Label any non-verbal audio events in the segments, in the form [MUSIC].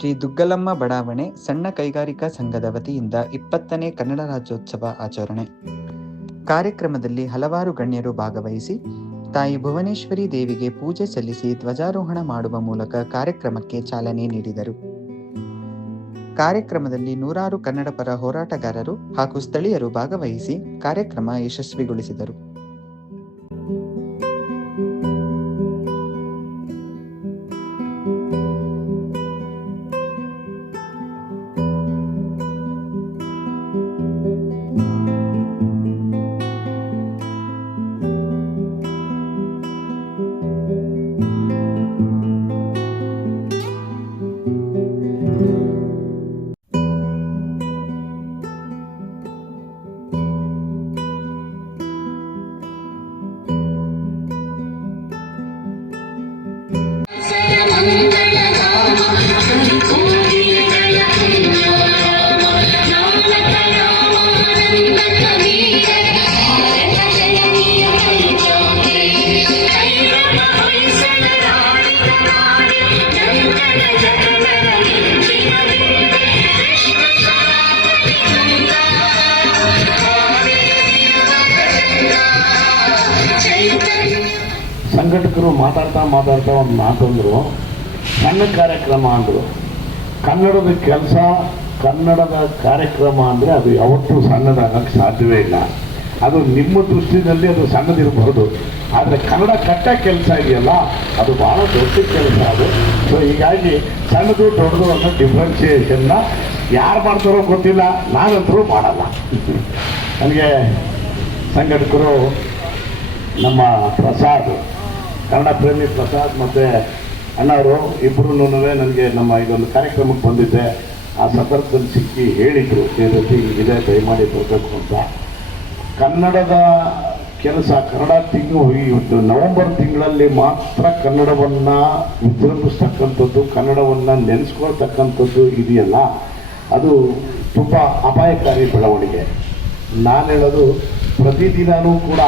ಶ್ರೀ ದುಗ್ಗಲಮ್ಮ ಬಡಾವಣೆ ಸಣ್ಣ ಕೈಗಾರಿಕಾ ಸಂಘದ ವತಿಯಿಂದ ಇಪ್ಪತ್ತನೇ ಕನ್ನಡ ರಾಜ್ಯೋತ್ಸವ ಆಚರಣೆ. ಕಾರ್ಯಕ್ರಮದಲ್ಲಿ ಹಲವಾರು ಗಣ್ಯರು ಭಾಗವಹಿಸಿ, ತಾಯಿ ಭುವನೇಶ್ವರಿ ದೇವಿಗೆ ಪೂಜೆ ಸಲ್ಲಿಸಿ ಧ್ವಜಾರೋಹಣ ಮಾಡುವ ಮೂಲಕ ಕಾರ್ಯಕ್ರಮಕ್ಕೆ ಚಾಲನೆ ನೀಡಿದರು. ಕಾರ್ಯಕ್ರಮದಲ್ಲಿ ನೂರಾರು ಕನ್ನಡ ಪರ ಹೋರಾಟಗಾರರು ಹಾಗೂ ಸ್ಥಳೀಯರು ಭಾಗವಹಿಸಿ ಕಾರ್ಯಕ್ರಮ ಯಶಸ್ವಿಗೊಳಿಸಿದರು. ಸಂಘಟಕರು ಮಾತಾಡ್ತಾ ಮಾತಾಡ್ತಾ ಒಂದು ಮಾತಂದ್ರು ಸಣ್ಣ ಕಾರ್ಯಕ್ರಮ ಅಂದರು. ಕನ್ನಡದ ಕೆಲಸ, ಕನ್ನಡದ ಕಾರ್ಯಕ್ರಮ ಅಂದರೆ ಅದು ಯಾವತ್ತೂ ಸಣ್ಣದಾಗಕ್ಕೆ ಸಾಧ್ಯವೇ ಇಲ್ಲ. ಅದು ನಿಮ್ಮ ದೃಷ್ಟಿನಲ್ಲಿ ಅದು ಸಣ್ಣದಿರಬಹುದು. ಆದರೆ ಕನ್ನಡ ಕಟ್ಟ ಕೆಲಸ ಇದೆಯಲ್ಲ, ಅದು ಭಾಳ ದೊಡ್ಡ ಕೆಲಸ ಅದು. ಸೊ ಹೀಗಾಗಿ ಸಣ್ಣದು ದೊಡ್ಡದು ಅನ್ನೋ ಡಿಫ್ರೆನ್ಸಿಯೇಷನ್ನ ಯಾರು ಮಾಡ್ತಾರೋ ಗೊತ್ತಿಲ್ಲ ನಾನಂತರೂ ಮಾಡಲ್ಲ. [LAUGHS] ನನಗೆ ಸಂಘಟಕರು ನಮ್ಮ ಪ್ರಸಾದ್ ಕನ್ನಡ ಪ್ರೇಮಿ ಪ್ರಸಾದ್ ಮತ್ತು ಅಣ್ಣವರು ಇಬ್ಬರೂ ನನಗೆ ನಮ್ಮ ಇದೊಂದು ಕಾರ್ಯಕ್ರಮಕ್ಕೆ ಬಂದಿದ್ದೆ. ಆ ಸಂದರ್ಭದಲ್ಲಿ ಸಿಕ್ಕಿ ಹೇಳಿದರು ಈ ರೀತಿ ಇದೆ ದಯಮಾಡಿ ಬರಬೇಕು ಅಂತ. ಕನ್ನಡದ ಕೆಲಸ, ಕನ್ನಡ ತಿಂಗಳು ಇವತ್ತು ನವೆಂಬರ್ ತಿಂಗಳಲ್ಲಿ ಮಾತ್ರ ಕನ್ನಡವನ್ನು ವಿಜೃಂಭಿಸ್ತಕ್ಕಂಥದ್ದು, ಕನ್ನಡವನ್ನು ನೆನೆಸ್ಕೊಳ್ತಕ್ಕಂಥದ್ದು ಇದೆಯಲ್ಲ, ಅದು ತುಂಬ ಅಪಾಯಕಾರಿ ಬೆಳವಣಿಗೆ. ನಾನು ಹೇಳೋದು ಪ್ರತಿದಿನವೂ ಕೂಡ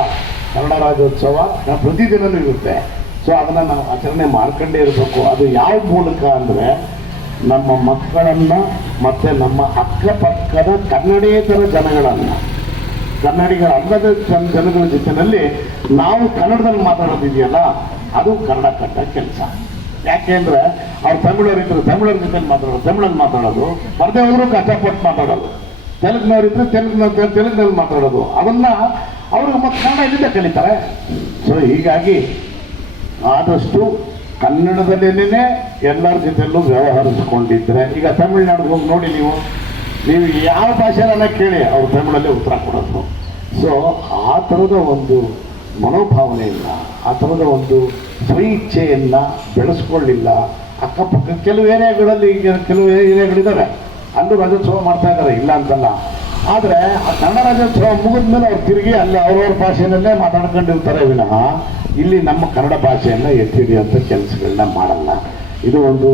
ಕನ್ನಡ ರಾಜ್ಯೋತ್ಸವ ಪ್ರತಿದಿನವೂ ಇರುತ್ತೆ. ಸೊ ಅದನ್ನು ನಾವು ಆಚರಣೆ ಮಾಡ್ಕೊಂಡೇ ಇರಬೇಕು. ಅದು ಯಾವ ಮೂಲಕ ಅಂದರೆ ನಮ್ಮ ಮಕ್ಕಳನ್ನು ಮತ್ತು ನಮ್ಮ ಅಕ್ಕಪಕ್ಕದ ಕನ್ನಡೇತರ ಜನಗಳನ್ನು. ಕನ್ನಡಿಗರ ಅಲ್ಲದ ಜನ, ಜನಗಳ ಜೊತೆಯಲ್ಲಿ ನಾವು ಕನ್ನಡದಲ್ಲಿ ಮಾತಾಡೋದಿದೆಯಲ್ಲ, ಅದು ಕನ್ನಡ ಕಟ್ಟ ಕೆಲಸ. ಯಾಕೆಂದ್ರೆ ಅವ್ರು ತಮಿಳವರಿದ್ರು ತಮಿಳರ ಜೊತೆ ಮಾತಾಡೋದು ತಮಿಳಲ್ಲಿ ಮಾತಾಡೋದು, ಬರದೇ ಅವರು ಕಷ್ಟಪಟ್ಟು ಮಾತಾಡೋದು. ತೆಲುಗಿನವರಿದ್ರೆ ತೆಲುಗಿನ ತೆಲುಗಿನಲ್ಲಿ ಮಾತಾಡೋದು. ಅದನ್ನ ಅವರು ಮತ್ತೆ ಕನ್ನಡ ಇಲ್ಲಿಂದ ಕಲಿತಾರೆ? ಸೊ ಹೀಗಾಗಿ ಆದಷ್ಟು ಕನ್ನಡದಲ್ಲೇನೆ ಎಲ್ಲರ ಜೊತೆಯಲ್ಲೂ ವ್ಯವಹರಿಸ್ಕೊಂಡಿದ್ರೆ, ಈಗ ತಮಿಳ್ನಾಡಿಗೆ ಹೋಗಿ ನೋಡಿ ನೀವು ನೀವು ಯಾವ ಭಾಷೆನ ಕೇಳಿ, ಅವ್ರು ತಮಿಳಲ್ಲೇ ಉತ್ತರ ಕೊಡೋದು. ಸೊ ಆ ಥರದ ಒಂದು ಮನೋಭಾವನೆಯಿಂದ ಆ ಥರದ ಒಂದು ಸ್ವಇಚ್ಛೆಯನ್ನು ಬೆಳೆಸ್ಕೊಳ್ಳಿಲ್ಲ. ಅಕ್ಕಪಕ್ಕ ಕೆಲವು ಏರಿಯಾಗಳಲ್ಲಿ ಈಗ ಕೆಲವು ಏರಿಯಾಗಳಿದ್ದಾವೆ ಅಲ್ಲೂ ರಾಜೋತ್ಸವ ಮಾಡ್ತಾ ಇದ್ದಾರೆ, ಇಲ್ಲ ಅಂತಲ್ಲ. ಆದರೆ ಆ ಕನ್ನಡ ರಾಜ್ಯೋತ್ಸವ ಮುಗಿದ್ಮೇಲೆ ಅವ್ರು ತಿರುಗಿ ಅಲ್ಲಿ ಅವ್ರವ್ರ ಭಾಷೆಯಲ್ಲೇ ಮಾತಾಡ್ಕೊಂಡಿರ್ತಾರೆ ವಿನಃ ಇಲ್ಲಿ ನಮ್ಮ ಕನ್ನಡ ಭಾಷೆಯನ್ನು ಎತ್ತಿ ಹಿಡಿಯುವಂಥ ಕೆಲಸಗಳನ್ನ ಮಾಡಲ್ಲ. ಇದು ಒಂದು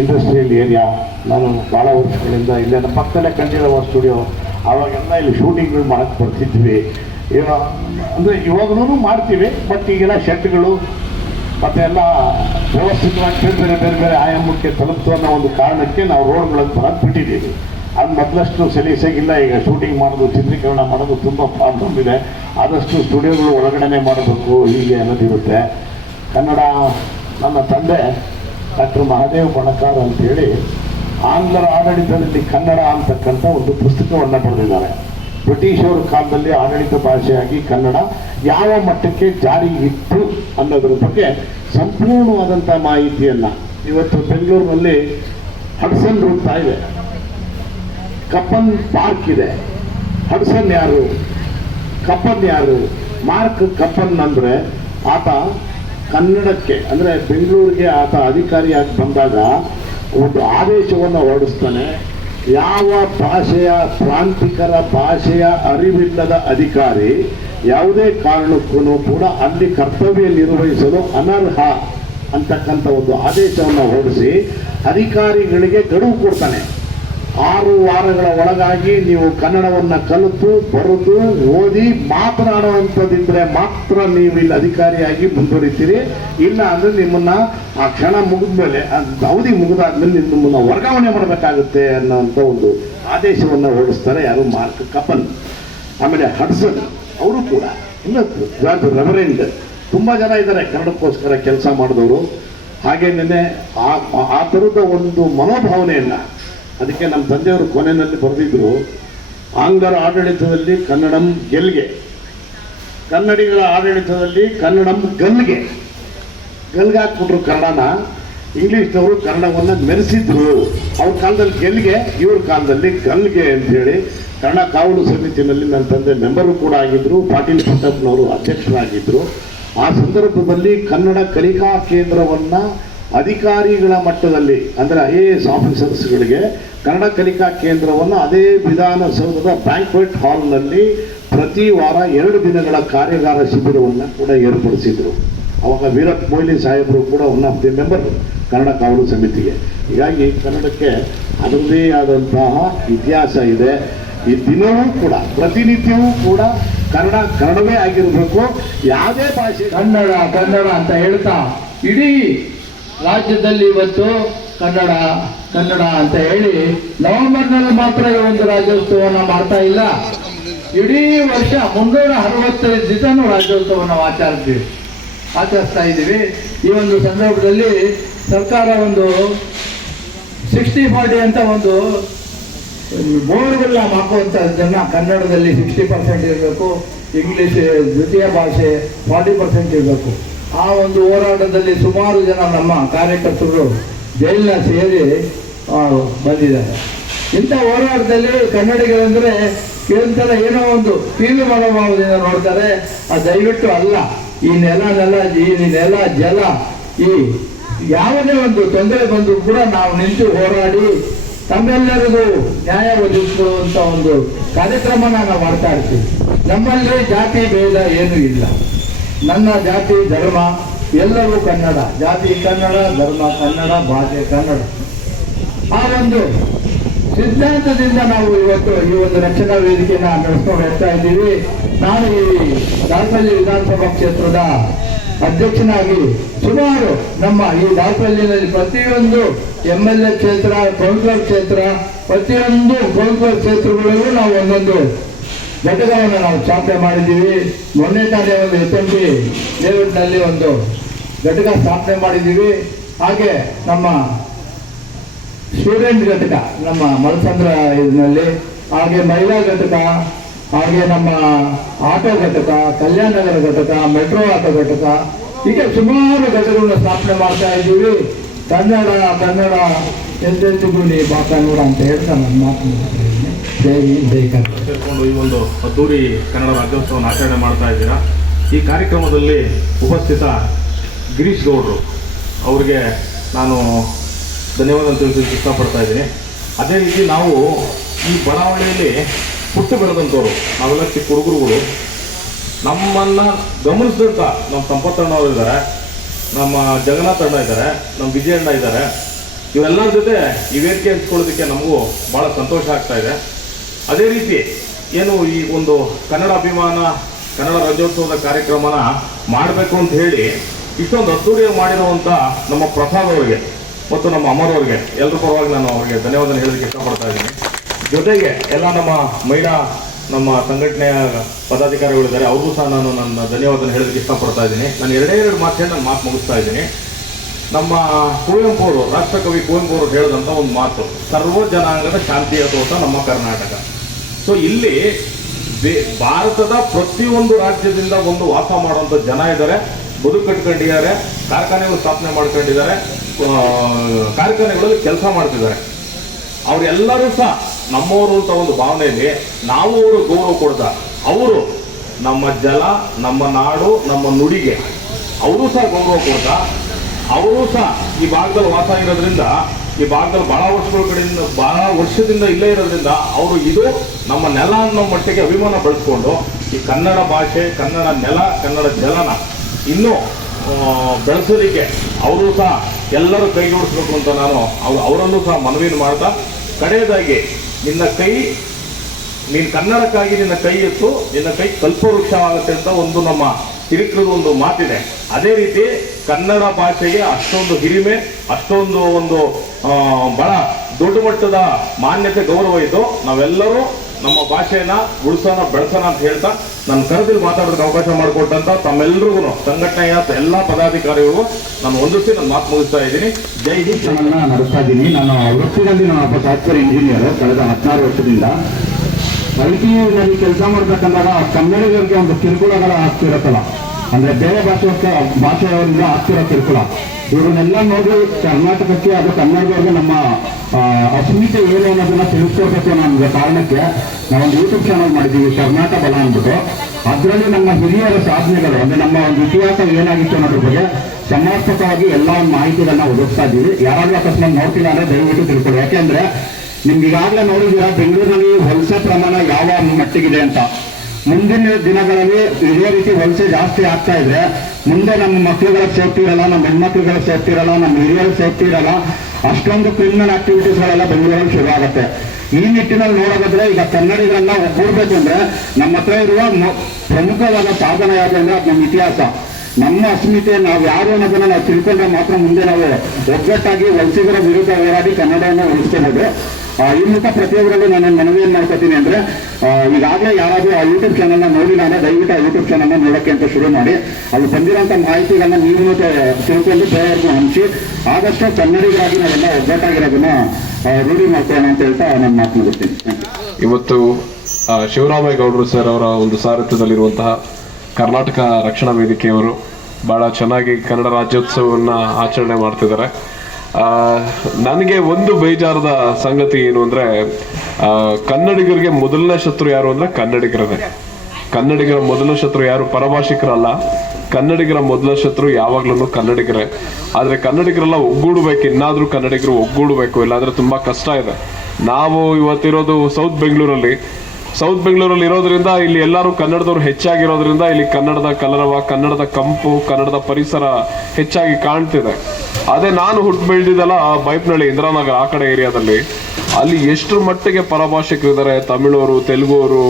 ಇಂಡಸ್ಟ್ರಿಯಲ್ ಏರಿಯಾ ನಾನು ಭಾಳ ವರ್ಷಗಳಿಂದ ಇಲ್ಲೇ ನಮ್ಮ ಪಕ್ಕದಲ್ಲೇ ಕಂಠೀರವ ಸ್ಟುಡಿಯೋ, ಆವಾಗೆಲ್ಲ ಇಲ್ಲಿ ಶೂಟಿಂಗ್ಗಳು ಮಾಡಕ್ಕೆ ಬರ್ತಿದ್ವಿ. ಏನೋ, ಅಂದರೆ ಇವಾಗಲೂ ಮಾಡ್ತೀವಿ, ಬಟ್ ಈಗೆಲ್ಲ ಶೆಟ್ಗಳು ಮತ್ತೆ ಎಲ್ಲ ವ್ಯವಸ್ಥಿತವಾಗಿ ಬೇರೆ ಬೇರೆ ಬೇರೆ ಬೇರೆ ಆಯಾಮಕ್ಕೆ ತಲುಪ್ತು ಅನ್ನೋ ಒಂದು ಕಾರಣಕ್ಕೆ ನಾವು ರೋಡ್ಗಳನ್ನು ಬರಕ್ಕೆ ಬಿಟ್ಟಿದ್ದೀವಿ ಅದು ಮೊದಲಷ್ಟು ಸಲೀಸಾಗಿಲ್ಲ, ಈಗ ಶೂಟಿಂಗ್ ಮಾಡೋದು, ಚಿತ್ರೀಕರಣ ಮಾಡೋದು ತುಂಬ ಪ್ರಾಬ್ಲಮ್ ಇದೆ ಆದಷ್ಟು ಸ್ಟುಡಿಯೋಗಳು ಒಳಗಡೆನೆ ಮಾಡಬೇಕು, ಹೀಗೆ ಅನ್ನೋದಿರುತ್ತೆ ಕನ್ನಡ ನನ್ನ ತಂದೆ, ಡಾಕ್ಟರ್ ಮಹಾದೇವ್ ಬಣಕಾರ್ ಅಂತೇಳಿ, ಆಂಗ್ಲರ ಆಡಳಿತದಲ್ಲಿ ಕನ್ನಡ ಅಂತಕ್ಕಂಥ ಒಂದು ಪುಸ್ತಕವನ್ನು ಬರೆದಿದ್ದಾರೆ. ಬ್ರಿಟಿಷರ ಕಾಲದಲ್ಲಿ ಆಡಳಿತ ಭಾಷೆಯಾಗಿ ಕನ್ನಡ ಯಾವ ಮಟ್ಟಕ್ಕೆ ಜಾರಿ ಇತ್ತು ಅನ್ನೋದ್ರ ಬಗ್ಗೆ ಸಂಪೂರ್ಣವಾದಂಥ ಮಾಹಿತಿಯನ್ನು ಇವತ್ತು ಬೆಂಗಳೂರಿನಲ್ಲಿ ಹಡ್ಸನ್ ರೂಪ ಇದೆ ಕಪ್ಪನ್ ಪಾರ್ಕ್ ಇದೆ. ಹಡ್ಸನ್ ಯಾರು? ಕಪ್ಪನ್ ಯಾರು? ಮಾರ್ಕ್ ಕಪ್ಪನ್ ಅಂದ್ರೆ ಆತ ಕನ್ನಡಕ್ಕೆ, ಅಂದ್ರೆ ಬೆಂಗಳೂರಿಗೆ ಆತ ಅಧಿಕಾರಿಯಾಗಿ ಬಂದಾಗ ಒಂದು ಆದೇಶವನ್ನು ಹೊರಡಿಸ್ತಾನೆ. ಯಾವ ಭಾಷೆಯ ಪ್ರಾಂತಿಕರ ಭಾಷೆಯ ಅರಿವಿಲ್ಲದ ಅಧಿಕಾರಿ ಯಾವುದೇ ಕಾರಣಕ್ಕೂ ಕೂಡ ಅಲ್ಲಿ ಕರ್ತವ್ಯ ನಿರ್ವಹಿಸಲು ಅನರ್ಹ ಅಂತಕ್ಕಂಥ ಒಂದು ಆದೇಶವನ್ನು ಹೊರಡಿಸಿ ಅಧಿಕಾರಿಗಳಿಗೆ ಗಡುವು ಕೊಡ್ತಾನೆ. ಆರು ವಾರಗಳ ಒಳಗಾಗಿ ನೀವು ಕನ್ನಡವನ್ನ ಕಲಿತು, ಬರೆದು, ಓದಿ ಮಾತನಾಡುವಂಥದ್ದಿದ್ರೆ ಮಾತ್ರ ನೀವು ಇಲ್ಲಿ ಅಧಿಕಾರಿಯಾಗಿ ಮುಂದುವರಿತೀರಿ. ಇಲ್ಲ ಅಂದ್ರೆ ನಿಮ್ಮನ್ನ ಆ ಕ್ಷಣ ಮುಗಿದ್ಮೇಲೆ, ಆ ಅವಧಿ ಮುಗಿದಾದ್ಮೇಲೆ ನಿಮ್ಮನ್ನ ವರ್ಗಾವಣೆ ಮಾಡಬೇಕಾಗುತ್ತೆ ಅನ್ನೋಂಥ ಒಂದು ಆದೇಶವನ್ನ ಹೊರಡಿಸ್ತಾರೆ ಯಾರು ಮಾರ್ಕ್ ಕಪನ್ ಆಮೇಲೆ ಹಡ್ಸನ್ ಅವರು ಕೂಡ, ಇಲ್ಲ ರೆವರೆಂಡ್ ತುಂಬಾ ಜನ ಇದ್ದಾರೆ ಕನ್ನಡಕ್ಕೋಸ್ಕರ ಕೆಲಸ ಮಾಡಿದವರು. ಹಾಗೆ ಆ ಆ ಥರದ ಒಂದು ಮನೋಭಾವನೆಯನ್ನ ಅದಕ್ಕೆ ನಮ್ಮ ತಂದೆಯವರು ಕೊನೆಯಲ್ಲಿ ಬರೆದಿದ್ರು, ಆಂಗ್ಲರ ಆಡಳಿತದಲ್ಲಿ ಕನ್ನಡಂ ಗೆಲ್ಗೆ. ಕನ್ನಡಿಗರ ಆಡಳಿತದಲ್ಲಿ ಕನ್ನಡಂ ಗಲ್ಗೆ. ಗಲ್ಗೆ ಹಾಕ್ಬಿಟ್ರು ಕನ್ನಡನ. ಇಂಗ್ಲೀಷ್ನವರು ಕನ್ನಡವನ್ನ ಮೆರೆಸಿದ್ರು. ಅವ್ರ ಕಾಲದಲ್ಲಿ ಗೆಲ್ಗೆ, ಇವ್ರ ಕಾಲದಲ್ಲಿ ಗಲ್ಗೆ ಅಂತ ಹೇಳಿ ಕನ್ನಡ ಕಾವಲು ಸಮಿತಿನಲ್ಲಿ ನನ್ನ ತಂದೆ ಮೆಂಬರು ಕೂಡ ಆಗಿದ್ರು. ಪಾಟೀಲ್ ಪಟ್ಟಪ್ಪನವರು ಅಧ್ಯಕ್ಷರಾಗಿದ್ದರು ಆ ಸಂದರ್ಭದಲ್ಲಿ ಕನ್ನಡ ಕಲಿಕಾ ಕೇಂದ್ರವನ್ನ ಅಧಿಕಾರಿಗಳ ಮಟ್ಟದಲ್ಲಿ, ಅಂದರೆ ಐ ಎ ಎಸ್ ಆಫೀಸರ್ಸ್ಗಳಿಗೆ ಕನ್ನಡ ಕಲಿಕಾ ಕೇಂದ್ರವನ್ನು ಅದೇ ವಿಧಾನಸೌಧದ ಬ್ಯಾಂಕ್ವೆಟ್ ಹಾಲ್ನಲ್ಲಿ ಪ್ರತಿ ವಾರ ಎರಡು ದಿನಗಳ ಕಾರ್ಯಾಗಾರ ಶಿಬಿರವನ್ನು ಕೂಡ ಏರ್ಪಡಿಸಿದರು. ಅವಾಗ ವೀರಪ್ಪ ಮೊಯ್ಲಿ ಸಾಹೇಬರು ಕೂಡ one of the member Kannada ಕಾವಲು ಸಮಿತಿಗೆ. ಹೀಗಾಗಿ ಕನ್ನಡಕ್ಕೆ ಅದರದೇ ಆದಂತಹ ಇತಿಹಾಸ ಇದೆ. ಈ ದಿನವೂ ಕೂಡ, ಪ್ರತಿನಿತ್ಯವೂ ಕೂಡ ಕನ್ನಡ ಕನ್ನಡವೇ ಆಗಿರಬೇಕು. ಯಾವುದೇ ಭಾಷೆ ಕನ್ನಡ ಕನ್ನಡ ಅಂತ ಹೇಳ್ತಾ ಇಡೀ ರಾಜ್ಯದಲ್ಲಿ ಇವತ್ತು ಕನ್ನಡ ಕನ್ನಡ ಅಂತ ಹೇಳಿ ನವೆಂಬರ್ನಲ್ಲಿ ಮಾತ್ರ ಈ ಒಂದು ರಾಜ್ಯೋತ್ಸವವನ್ನು ಮಾಡ್ತಾ ಇಲ್ಲ. ಇಡೀ ವರ್ಷ ಮುನ್ನೂರ ಅರವತ್ತೈದು ದಿವಸನೂ ರಾಜ್ಯೋತ್ಸವವನ್ನು ಆಚರಿಸ್ತೀವಿ ಆಚರಿಸ್ತಾ ಇದ್ದೀವಿ. ಈ ಒಂದು ಸಂದರ್ಭದಲ್ಲಿ ಸರ್ಕಾರ ಒಂದು ಸಿಕ್ಸ್ಟಿ ಫಾರ್ಟಿ ಅಂತ ಒಂದು ಬೋರ್ಡ್ಗಳನ್ನ ಜನ ಕನ್ನಡದಲ್ಲಿ ಸಿಕ್ಸ್ಟಿ ಪರ್ಸೆಂಟ್ ಇರಬೇಕು, ಇಂಗ್ಲೀಷ್, ದ್ವಿತೀಯ ಭಾಷೆ ಫಾರ್ಟಿ ಪರ್ಸೆಂಟ್ ಇರಬೇಕು. ಆ ಒಂದು ಹೋರಾಟದಲ್ಲಿ ಸುಮಾರು ಜನ ನಮ್ಮ ಕಾರ್ಯಕರ್ತರು ಜೈಲಿನ ಸೇರಿ ಬಂದಿದ್ದಾರೆ. ಇಂಥ ಹೋರಾಟದಲ್ಲಿ ಕನ್ನಡಿಗರಂದ್ರೆ ಕೇಳ್ತಾರೆ ಏನೋ ಒಂದು ಕೀಳು ಮನೋಭಾವದಿಂದ ನೋಡ್ತಾರೆ. ಆ, ದಯವಿಟ್ಟು ಅಲ್ಲ. ಈ ನೆಲ ನೆಲ, ಈ ನೆಲ, ಜಲ, ಈ ಯಾವುದೇ ಒಂದು ತೊಂದರೆ ಬಂದರೂ ಕೂಡ ನಾವು ನಿಂತು ಹೋರಾಡಿ ತಮ್ಮೆಲ್ಲರಿಗೂ ನ್ಯಾಯ ಒದಗಿಸುವಂತ ಒಂದು ಕಾರ್ಯಕ್ರಮನ ನಾವು ಮಾಡ್ತಾ ಇರ್ತೀವಿ. ನಮ್ಮಲ್ಲಿ ಜಾತಿ, ಭೇದ ಏನೂ ಇಲ್ಲ. ನನ್ನ ಜಾತಿ ಧರ್ಮ ಎಲ್ಲವೂ ಕನ್ನಡ. ಜಾತಿ ಕನ್ನಡ, ಧರ್ಮ ಕನ್ನಡ, ಭಾಷೆ ಕನ್ನಡ. ಆ ಒಂದು ಸಿದ್ಧಾಂತದಿಂದ ನಾವು ಇವತ್ತು ಈ ಒಂದು ರಕ್ಷಣಾ ವೇದಿಕೆಯನ್ನ ನಡೆಸ್ಕೊಂಡು ಹೋಗ್ತಾ ಇದ್ದೀವಿ. ನಾನು ಈ ದಾಸಹಳ್ಳಿ ವಿಧಾನಸಭಾ ಕ್ಷೇತ್ರದ ಅಧ್ಯಕ್ಷನಾಗಿ ಸುಮಾರು ನಮ್ಮ ಈ ದಾಸಲ್ಲಿನಲ್ಲಿ ಪ್ರತಿಯೊಂದು ಎಂ ಎಲ್ ಎ ಕ್ಷೇತ್ರ ಕೌನ್ಸಿಲರ್ ಕ್ಷೇತ್ರ, ಪ್ರತಿಯೊಂದು ಕೌನ್ಸಿಲರ್ ಕ್ಷೇತ್ರಗಳಲ್ಲೂ ನಾವು ಒಂದೊಂದು ಘಟಕವನ್ನು ನಾವು ಸ್ಥಾಪನೆ ಮಾಡಿದ್ದೀವಿ. ಮೊನ್ನೆ ತಾನೇ ಒಂದು ಎಚ್ ಎಂ ಪಿ ಲೇಔಟ್ನಲ್ಲಿ ಒಂದು ಘಟಕ ಸ್ಥಾಪನೆ ಮಾಡಿದ್ದೀವಿ. ಹಾಗೆ ನಮ್ಮ ಸ್ಟೂಡೆಂಟ್ ಘಟಕ, ನಮ್ಮ ಮಲಸಂದ್ರ ಇದರಲ್ಲಿ, ಹಾಗೆ ಮಹಿಳಾ ಘಟಕ, ಹಾಗೆ ನಮ್ಮ ಆಟೋ ಘಟಕ, ಕಲ್ಯಾಣ ನಗರ ಘಟಕ, ಮೆಟ್ರೋ ಆಟೋ ಘಟಕ, ಹೀಗೆ ಸುಮಾರು ಘಟಕಗಳನ್ನು ಸ್ಥಾಪನೆ ಮಾಡ್ತಾ ಇದ್ದೀವಿ. ಕನ್ನಡ ಕನ್ನಡ ಎಂದೆಂದಿಗೂ ನೀ ಕನ್ನಡ ಅಂತ ಹೇಳ್ತಾ ನನ್ನ ಮಾತು ಸೇರ್ಕೊಂಡು ಈ ಒಂದು ಅದ್ದೂರಿ ಕನ್ನಡ ರಾಜ್ಯೋತ್ಸವವನ್ನು ಆಚರಣೆ ಮಾಡ್ತಾ ಇದ್ದೀರಾ? ಈ ಕಾರ್ಯಕ್ರಮದಲ್ಲಿ ಉಪಸ್ಥಿತ ಗಿರೀಶ್ ಗೌಡರು. ಅವರಿಗೆ ನಾನು ಧನ್ಯವಾದ ತಿಳಿಸಲಿಕ್ಕೆ ಇಷ್ಟಪಡ್ತಾ ಇದ್ದೀನಿ. ಅದೇ ರೀತಿ ನಾವು ಈ ಬಡಾವಣೆಯಲ್ಲಿ ಹುಟ್ಟು ಬೆಳೆದಂಥವ್ರು, ನಾವೆಲ್ಲ ಚಿಕ್ಕ ಹುಡುಗರುಗಳು. ನಮ್ಮನ್ನು ಗಮನಿಸಿದಂಥ ನಮ್ಮ ಸಂಪತ್ತಣ್ಣ ಅವರು ಇದ್ದಾರೆ, ನಮ್ಮ ಜಗನ್ನಾಥ ಅಣ್ಣ ಇದ್ದಾರೆ, ನಮ್ಮ ವಿಜಯಣ್ಣ ಇದ್ದಾರೆ. ಇವರೆಲ್ಲರ ಜೊತೆ ಈ ವೇದಿಕೆ ಹಂಚ್ಕೊಳ್ಳೋದಕ್ಕೆ ನಮಗೂ ಭಾಳ ಸಂತೋಷ ಆಗ್ತಾ ಇದೆ. ಅದೇ ರೀತಿ ಏನು ಈ ಒಂದು ಕನ್ನಡ ಅಭಿಮಾನ, ಕನ್ನಡ ರಾಜ್ಯೋತ್ಸವದ ಕಾರ್ಯಕ್ರಮನ ಮಾಡಬೇಕು ಅಂತ ಹೇಳಿ ಇಷ್ಟೊಂದು ಅದ್ದೂರಿಯಾಗಿ ಮಾಡಿರುವಂಥ ನಮ್ಮ ಪ್ರಸಾದ್ ಅವರಿಗೆ ಮತ್ತು ನಮ್ಮ ಅಮರ್ ಅವರಿಗೆ. ಎಲ್ಲರ ಪರವಾಗಿ ನಾನು ಅವರಿಗೆ ಧನ್ಯವಾದ ಹೇಳೋದಕ್ಕೆ ಇಷ್ಟಪಡ್ತಾ ಇದ್ದೀನಿ. ಜೊತೆಗೆ ಎಲ್ಲ ನಮ್ಮ ಮಹಿಳಾ, ನಮ್ಮ ಸಂಘಟನೆಯ ಪದಾಧಿಕಾರಿಗಳಿದ್ದಾರೆ ಅವರಿಗೂ ಸಹ ನಾನು ನನ್ನ ಧನ್ಯವಾದ ಹೇಳೋದಕ್ಕೆ ಇಷ್ಟಪಡ್ತಾ ಇದ್ದೀನಿ. ನಾನು ಎರಡೇ ಎರಡು ಮಾತೇ ನಾನು ಮಾತು ಮುಗಿಸ್ತಾ ಇದ್ದೀನಿ. ನಮ್ಮ ಕುವೆಂಪು ಅವರು ರಾಷ್ಟ್ರಕವಿ ಕುವೆಂಪು ಅವರು ಹೇಳಿದಂಥ ಒಂದು ಮಾತು, ಸರ್ವ ಜನಾಂಗದ ಶಾಂತಿಯ ತೋಟ ನಮ್ಮ ಕರ್ನಾಟಕ. ಸೊ ಇಲ್ಲಿ ಭಾರತದ ಪ್ರತಿಯೊಂದು ರಾಜ್ಯದಿಂದ ಒಂದು ವಾಸ ಮಾಡುವಂಥ ಜನ ಇದ್ದಾರೆ. ಬದುಕು ಕಟ್ಕೊಂಡಿದ್ದಾರೆ ಕಾರ್ಖಾನೆಗಳು ಸ್ಥಾಪನೆ ಮಾಡ್ಕೊಂಡಿದ್ದಾರೆ ಕಾರ್ಖಾನೆಗಳಲ್ಲಿ ಕೆಲಸ ಮಾಡ್ತಿದ್ದಾರೆ. ಅವರೆಲ್ಲರೂ ಸಹ ನಮ್ಮವರು ಅಂತ ಒಂದು ಭಾವನೆಯಲ್ಲಿ ನಾವು ಅವರು ಗೌರವ ಕೊಡ್ದ, ಅವರು ನಮ್ಮ ಜಲ, ನಮ್ಮ ನಾಡು, ನಮ್ಮ ನುಡಿಗೆ, ಅವರು ಸಹ ಗೌರವ ಕೊಡ್ದ ಅವರು ಸಹ ಈ ಭಾಗದಲ್ಲಿ ವಾಸ ಇರೋದ್ರಿಂದ, ಈ ಭಾಗದಲ್ಲಿ ಬಹಳ ವರ್ಷಗಳ ಕಡೆಯಿಂದ, ಬಹಳ ವರ್ಷದಿಂದ ಇಲ್ಲೇ ಇರೋದ್ರಿಂದ ಅವರು ಇದು ನಮ್ಮ ನೆಲ ಅನ್ನೋ ಮಟ್ಟಿಗೆ ಅಭಿಮಾನ ಬೆಳೆಸ್ಕೊಂಡು, ಈ ಕನ್ನಡ ಭಾಷೆ, ಕನ್ನಡ ನೆಲ, ಕನ್ನಡ ಜಲನ ಇನ್ನೂ ಬೆಳೆಸೋದಕ್ಕೆ ಅವರು ಸಹ ಎಲ್ಲರೂ ಕೈ ಜೋಡಿಸ್ಬೇಕು ಅಂತ ನಾನು ಅವ್ರು ಅವರಲ್ಲೂ ಸಹ ಮನವಿಯನ್ನು ಮಾಡ್ತಾ, ಕಡೆಯದಾಗಿ ನಿನ್ನ ಕೈ, ನೀನು ಕನ್ನಡಕ್ಕಾಗಿ ನಿನ್ನ ಕೈ ಎತ್ತು, ನಿನ್ನ ಕೈ ಕಲ್ಪವೃಕ್ಷ ಆಗುತ್ತೆ ಅಂತ ಒಂದು ನಮ್ಮ ಕಿರಿಕ್ರದ ಒಂದು ಮಾತಿದೆ. ಅದೇ ರೀತಿ ಕನ್ನಡ ಭಾಷೆಗೆ ಅಷ್ಟೊಂದು ಹಿರಿಮೆ, ಅಷ್ಟೊಂದು ಒಂದು ಬಹಳ ದೊಡ್ಡ ಮಟ್ಟದ ಮಾನ್ಯತೆ, ಗೌರವ ಇದ್ದು ನಾವೆಲ್ಲರೂ ನಮ್ಮ ಭಾಷೆಯನ್ನ ಉಳಿಸೋಣ, ಬೆಳೆಸೋಣ ಅಂತ ಹೇಳ್ತಾ ನನ್ನ ಕರೆದಲ್ಲಿ ಮಾತಾಡೋದಕ್ಕೆ ಅವಕಾಶ ಮಾಡಿಕೊಟ್ಟಂತ ತಮ್ಮೆಲ್ಲರಿಗೂ ಸಂಘಟನೆಯ ಎಲ್ಲ ಪದಾಧಿಕಾರಿಗಳಿಗೂ ನಾನು ಒಂದಿಸಿ ನಾನು ಮಾತು ಮುಗಿಸ್ತಾ ಇದ್ದೀನಿ. ಜೈ ಹಿಂದ್. ನಡೆಸ್ತಾ ಇದ್ದೀನಿ. ನಾನು ವೃತ್ತಿನಲ್ಲಿ ನನ್ನ ಸಾಫ್ಟ್ವೇರ್ ಇಂಜಿನಿಯರ್ ಕಳೆದ ಹದಿನಾರು ವರ್ಷದಿಂದ. ಐ ನಲ್ಲಿ ಕೆಲಸ ಮಾಡ್ಬೇಕಂದಾಗ ಕನ್ನಡಿಗರಿಗೆ ಒಂದು ಕಿರುಕುಳಗಳ ಆಗ್ತಿರತ್ತಲ್ಲ ಅಂದ್ರೆ ಬೇರೆ ಭಾಷೆ ಭಾಷೆಯವರಿಂದ ಆಗ್ತಿರೋ ಕಿರುಕುಳ ಇವರನ್ನೆಲ್ಲ ನೋಡಿ ಕರ್ನಾಟಕಕ್ಕೆ ಅದು ಕನ್ನಡದವರಿಗೆ ನಮ್ಮ ಅಸ್ಮಿತೆ ಏನು ಅನ್ನೋದನ್ನ ತಿಳಿಸ್ಕೊಡ್ಬೇಕು ಅನ್ನೋ ಕಾರಣಕ್ಕೆ ನಾವೊಂದು ಯೂಟ್ಯೂಬ್ ಚಾನಲ್ ಮಾಡಿದ್ದೀವಿ ಕರ್ನಾಟಕ ಬಲ ಅಂದ್ಬಿಟ್ಟು. ಅದರಲ್ಲಿ ನಮ್ಮ ಹಿರಿಯರ ಸಾಧನೆಗಳು, ಅಂದ್ರೆ ನಮ್ಮ ಒಂದು ಇತಿಹಾಸ ಏನಾಗಿತ್ತು ಅನ್ನೋದ್ರ ಬಗ್ಗೆ ಸಮರ್ಪಕವಾಗಿ ಎಲ್ಲ ಒಂದು ಮಾಹಿತಿಗಳನ್ನ ಒದಗಿಸ್ತಾ ಇದ್ದೀವಿ. ಯಾರಾದ್ರೂ ಅಕಸ್ಮಾತ್ ನೋಡ್ತಿಲ್ಲ ಅಂದ್ರೆ ದಯವಿಟ್ಟು ತಿಳ್ಕೊಳ್ಳಿ. ಯಾಕೆಂದ್ರೆ ನಿಮ್ಗೆ ಈಗಾಗಲೇ ನೋಡಿದ್ದೀರಾ ಬೆಂಗಳೂರಿನಲ್ಲಿ ಹೊಲಸೆ ಪ್ರಮಾಣ ಯಾವ ಮಟ್ಟಿಗಿದೆ ಅಂತ. ಮುಂದಿನ ದಿನಗಳಲ್ಲಿ ಇದೇ ರೀತಿ ವಲಸೆ ಜಾಸ್ತಿ ಆಗ್ತಾ ಇದ್ರೆ, ಮುಂದೆ ನಮ್ಮ ಮಕ್ಕಳುಗಳ ಸೇಫ್ಟಿ ಇರಲ್ಲ, ನಮ್ಮ ಹೆಣ್ಮಕ್ಳುಗಳ ಸೇಫ್ಟಿ ಇರಲ್ಲ, ನಮ್ಮ ಹಿರಿಯರ ಸೇಫ್ಟಿ ಇರಲ್ಲ, ಅಷ್ಟೊಂದು ಕ್ರಿಮಿನಲ್ ಆಕ್ಟಿವಿಟೀಸ್ಗಳೆಲ್ಲ ಬೆಂಗಳೂರಲ್ಲಿ ಶುರು ಆಗುತ್ತೆ. ಈ ನಿಟ್ಟಿನಲ್ಲಿ ನೋಡೋದಾದ್ರೆ, ಈಗ ಕನ್ನಡಿಗರನ್ನ ಒಗ್ಗೂಡ್ಬೇಕು ಅಂದ್ರೆ ನಮ್ಮ ಹತ್ರ ಇರುವ ಪ್ರಮುಖವಾದ ಸಾಧನೆ ಯಾವುದು ಅಂದ್ರೆ ಅದು ನಮ್ಮ ಇತಿಹಾಸ. ನಮ್ಮ ಅಸ್ಮಿತೆ, ನಾವು ಯಾರು ಅನ್ನೋದನ್ನ ನಾವು ತಿಳ್ಕೊಂಡ್ರೆ ಮಾತ್ರ ಮುಂದೆ ನಾವು ಒಗ್ಗಟ್ಟಾಗಿ ವಲಸಿಗರ ವಿರುದ್ಧ ಹೋರಾಡಿ ಕನ್ನಡವನ್ನು ಉಳಿಸ್ಕೋಬಹುದು ಮೂಲಕ ಪ್ರತಿಯೊಬ್ಬರಲ್ಲಿ ನಾನು ಮನವಿ ಏನ್ ಮಾಡ್ಕೊತೀನಿ ಅಂದ್ರೆ ಈಗಾಗಲೇ ಯಾರಾದ್ರೂ ಆ ಯೂಟ್ಯೂಬ್ ಚಾನಲ್ನ ನೋಡಿಲ್ಲ ಅಂದ್ರೆ ದಯವಿಟ್ಟು ಆ ಯೂಟ್ಯೂಬ್ ಚಾನಲ್ನ ನೋಡಕ್ಕೆ ಅಂತ ಶುರು ಮಾಡಿ. ಅಲ್ಲಿ ಬಂದಿರೋಂಥ ಮಾಹಿತಿಗಳನ್ನ ನೀವು ತಿಳ್ಕೊಂಡು ಬೇರೆಯವ್ರಿಗೂ ಹಂಚಿ, ಆದಷ್ಟು ಕನ್ನಡಿಗರಾಗಿ ನಾವೆಲ್ಲ ಒಗ್ಗಟ್ಟಾಗಿರೋದನ್ನ ರೂಢಿ ಮಾಡ್ತೇನೆ ಅಂತ ಹೇಳ್ತಾ ನಾನು ಮಾತು ಮುಗಿಸ್ತೀನಿ ಇವತ್ತು ಶಿವರಾಮ ಶಿವರಾಮೇಗೌಡರು ಸರ್ ಅವರ ಒಂದು ಸಾರಥ್ಯದಲ್ಲಿರುವಂತಹ ಕರ್ನಾಟಕ ರಕ್ಷಣಾ ವೇದಿಕೆಯವರು ಬಹಳ ಚೆನ್ನಾಗಿ ಕನ್ನಡ ರಾಜ್ಯೋತ್ಸವವನ್ನು ಆಚರಣೆ ಮಾಡ್ತಿದ್ದಾರೆ. ನನಗೆ ಒಂದು ಬೇಜಾರದ ಸಂಗತಿ ಏನು ಅಂದ್ರೆ ಕನ್ನಡಿಗರಿಗೆ ಮೊದಲನೇ ಶತ್ರು ಯಾರು ಅಂದ್ರೆ ಕನ್ನಡಿಗರೇ ಕನ್ನಡಿಗರ ಮೊದಲ ಶತ್ರು ಯಾರು? ಪರಭಾಷಿಕರಲ್ಲ. ಕನ್ನಡಿಗರ ಮೊದಲ ಶತ್ರು ಯಾವಾಗ್ಲೂ ಕನ್ನಡಿಗರೇ. ಆದ್ರೆ ಕನ್ನಡಿಗರೆಲ್ಲ ಒಗ್ಗೂಡ್ಬೇಕು. ಇನ್ನಾದ್ರೂ ಕನ್ನಡಿಗರು ಒಗ್ಗೂಡ್ಬೇಕು. ಇಲ್ಲಾಂದ್ರೆ ತುಂಬಾ ಕಷ್ಟ ಇದೆ. ನಾವು ಇವತ್ತಿರೋದು ಸೌತ್ ಬೆಂಗಳೂರಲ್ಲಿ. ಸೌತ್ ಬೆಂಗಳೂರಲ್ಲಿ ಇರೋದ್ರಿಂದ ಇಲ್ಲಿ ಎಲ್ಲರೂ ಕನ್ನಡದವ್ರು ಹೆಚ್ಚಾಗಿರೋದ್ರಿಂದ ಇಲ್ಲಿ ಕನ್ನಡದ ಕಲರವ, ಕನ್ನಡದ ಕಂಪು, ಕನ್ನಡದ ಪರಿಸರ ಹೆಚ್ಚಾಗಿ ಕಾಣ್ತಿದೆ. ಅದೇ ನಾನು ಹುಟ್ಟು ಬೆಳೆದಿದ್ದಲ್ಲ ಬೈಪ್ನಳ್ಳಿ ಇಂದಿರಾನಗರ, ಆ ಕಡೆ ಏರಿಯಾದಲ್ಲಿ. ಅಲ್ಲಿ ಎಷ್ಟು ಮಟ್ಟಿಗೆ ಪರಭಾಷಿಕರಿದ್ದಾರೆ ತಮಿಳವರು ತೆಲುಗುವರು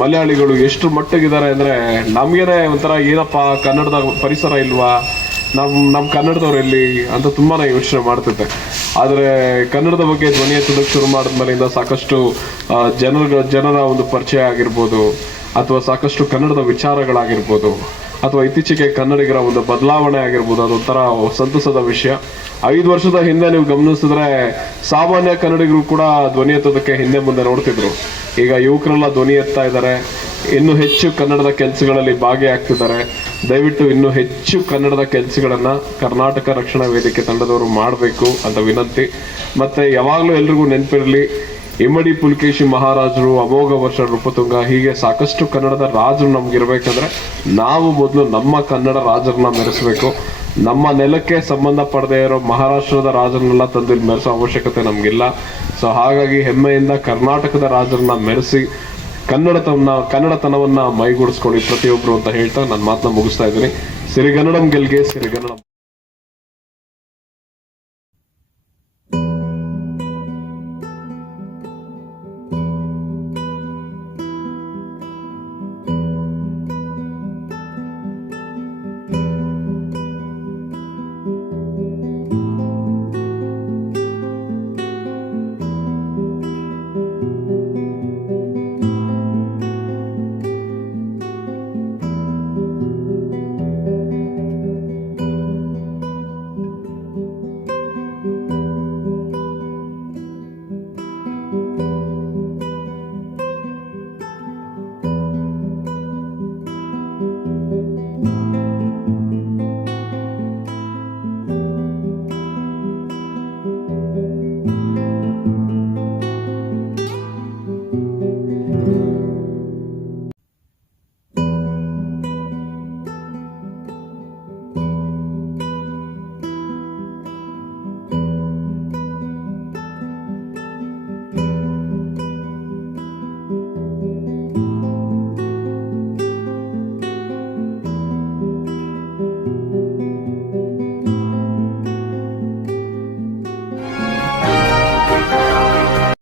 ಮಲಯಾಳಿಗಳು ಎಷ್ಟು ಮಟ್ಟಿಗಿದ್ದಾರೆ ಅಂದ್ರೆ ನಮಗೇನೆ ಒಂಥರ, ಏನಪ್ಪ, ಕನ್ನಡದ ಪರಿಸರ ಇಲ್ವಾ? ನಮ್ ನಮ್ಮ ಕನ್ನಡದವ್ರು ಎಲ್ಲಿ ಅಂತ ತುಂಬಾನೇ ಯೋಚನೆ ಮಾಡ್ತಿದ್ದೆ. ಆದರೆ ಕನ್ನಡದ ಬಗ್ಗೆ ಧ್ವನಿ ಎತ್ತೋದಕ್ಕೆ ಶುರು ಮಾಡಿದ್ಮೇಲಿಂದ ಸಾಕಷ್ಟು ಜನರ ಜನರ ಒಂದು ಪರಿಚಯ ಆಗಿರ್ಬೋದು, ಅಥವಾ ಸಾಕಷ್ಟು ಕನ್ನಡದ ವಿಚಾರಗಳಾಗಿರ್ಬೋದು. ಅಥವಾ ಇತ್ತೀಚೆಗೆ ಕನ್ನಡಿಗರ ಒಂದು ಬದಲಾವಣೆ ಆಗಿರ್ಬೋದು ಅದೊಂಥರ ಸಂತಸದ ವಿಷಯ. ಐದು ವರ್ಷದ ಹಿಂದೆ ನೀವು ಗಮನಿಸಿದ್ರೆ ಸಾಮಾನ್ಯ ಕನ್ನಡಿಗರು ಕೂಡ ಧ್ವನಿ ಎತ್ತೋದಕ್ಕೆ ಹಿಂದೆ ಮುಂದೆ ನೋಡ್ತಿದ್ರು. ಈಗ ಯುವಕರೆಲ್ಲ ಧ್ವನಿ ಎತ್ತಾ ಇದ್ದಾರೆ. ಇನ್ನು ಹೆಚ್ಚು ಕನ್ನಡದ ಕೆಲಸಗಳಲ್ಲಿ ಭಾಗಿಯಾಗ್ತಿದ್ದಾರೆ. ದಯವಿಟ್ಟು ಇನ್ನು ಹೆಚ್ಚು ಕನ್ನಡದ ಕೆಲಸಗಳನ್ನ ಕರ್ನಾಟಕ ರಕ್ಷಣಾ ವೇದಿಕೆ ತಂಡದವರು ಮಾಡಬೇಕು ಅಂತ ವಿನಂತಿ. ಮತ್ತೆ ಯಾವಾಗಲೂ ಎಲ್ರಿಗೂ ನೆನಪಿರಲಿ ಇಮ್ಮಡಿ ಪುಲಕೇಶಿ ಮಹಾರಾಜರು ಅಮೋಘ ವರ್ಷ ರೂಪತುಂಗ, ಹೀಗೆ ಸಾಕಷ್ಟು ಕನ್ನಡದ ರಾಜರು ನಮ್ಗಿರ್ಬೇಕಂದ್ರೆ ನಾವು ಮೊದಲು ನಮ್ಮ ಕನ್ನಡ ರಾಜರನ್ನ ಮೆರೆಸಬೇಕು. ನಮ್ಮ ನೆಲಕ್ಕೆ ಸಂಬಂಧ ಪಡದೇ ಇರೋ ಮಹಾರಾಷ್ಟ್ರದ ರಾಜರನ್ನೆಲ್ಲ ತಂದು ಇಲ್ಲಿ ಮೆರೆಸೋ ಅವಶ್ಯಕತೆ ನಮಗಿಲ್ಲ. ಸೊ ಹಾಗಾಗಿ ಹೆಮ್ಮೆಯಿಂದ ಕರ್ನಾಟಕದ ರಾಜರನ್ನ ಮೆರೆಸಿ ಕನ್ನಡತನ ಕನ್ನಡತನವನ್ನ ಮೈಗೂಡಿಸ್ಕೊಳ್ಳಿ ಪ್ರತಿಯೊಬ್ರು ಅಂತ ಹೇಳ್ತಾ ನನ್ನ ಮಾತನ್ನ ಮುಗಿಸ್ತಾ ಇದ್ದೀನಿ. ಸಿರಿಗನ್ನಡಂ ಗೆಲ್ಗೆ, ಸಿರಿಗನ್ನಡಂ